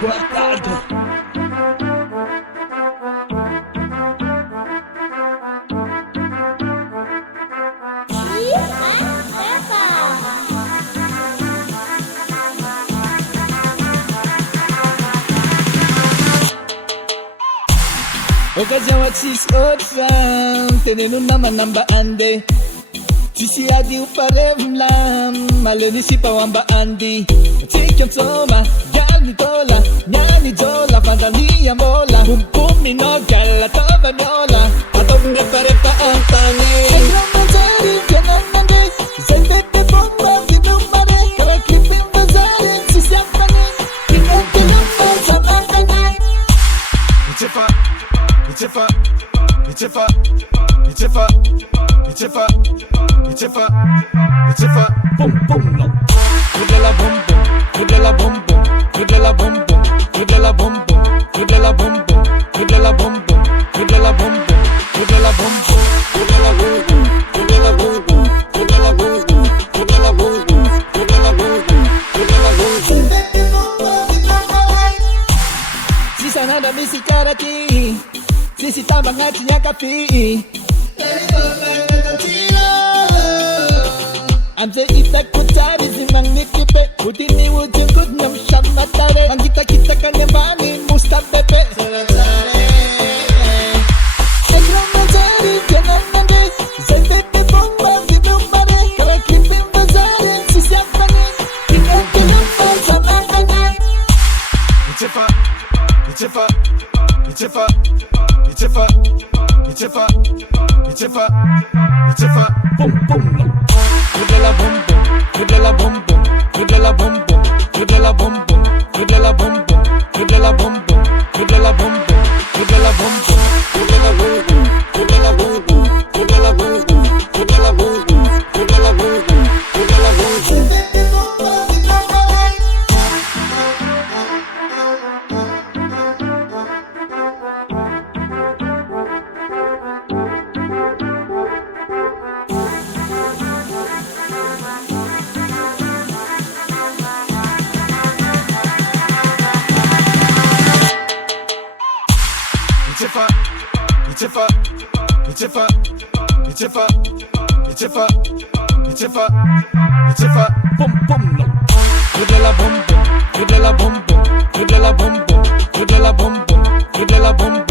Guardado. Ocasião atis otfam, tenendo nama namba ande. Tisi adi uparevlam, maleni sipa wamba andi. Tikyam soma, gal ni tola, nyani jola, fantania mola. Kumpumi no gala, tova nola, atog repa antane. Agramantari, ganamande, zendete bomba, vidumare, karakipim bazare, sisiapane, kinakilumba, samakane. Ichefa, Ichefa, Ichefa, Ichefa, Ichefa, Ichefa, Ichefa, Pum pum no. de la bom bom, de la bom bom, de la bom bom, de la bom bom, de la bom bom, de la bom bom, de la bom bom, de la bom bom, de la bom bom, de la bom bom, de la bom bom, de la bom bom, de la bom bom, de la bom bom. Si sana na misi karati, si tama ngati nyakapi. Amse ita kutari zimang nikipe, udini ujung kudnyam shamatare. Ang kita kanyamani mustabepe. Agramantari ganamande, zendete bomba vidumare, karakipim bazare, sisiapane, kinakilumba samakane. Ichefa, Ichefa, Ichefa, Ichefa, Ichefa, Ichefa, Ichefa, Pum pum no. de la bom bom, de la bom bom, de la bom bom, de la bom bom, de la bom bom, de la bom bom, de la bom bom, de la bom bom, de la bom bom, de la bom bom, de la bom bom, de la bom bom, de la bom bom, de la bom bom. Ichefa, Ichefa, Ichefa, Ichefa, Ichefa, Ichefa, Ichefa, Pum pum no. de la bom bom, de la bom bom, de la bom bom, de la bom bom, de la bom bom.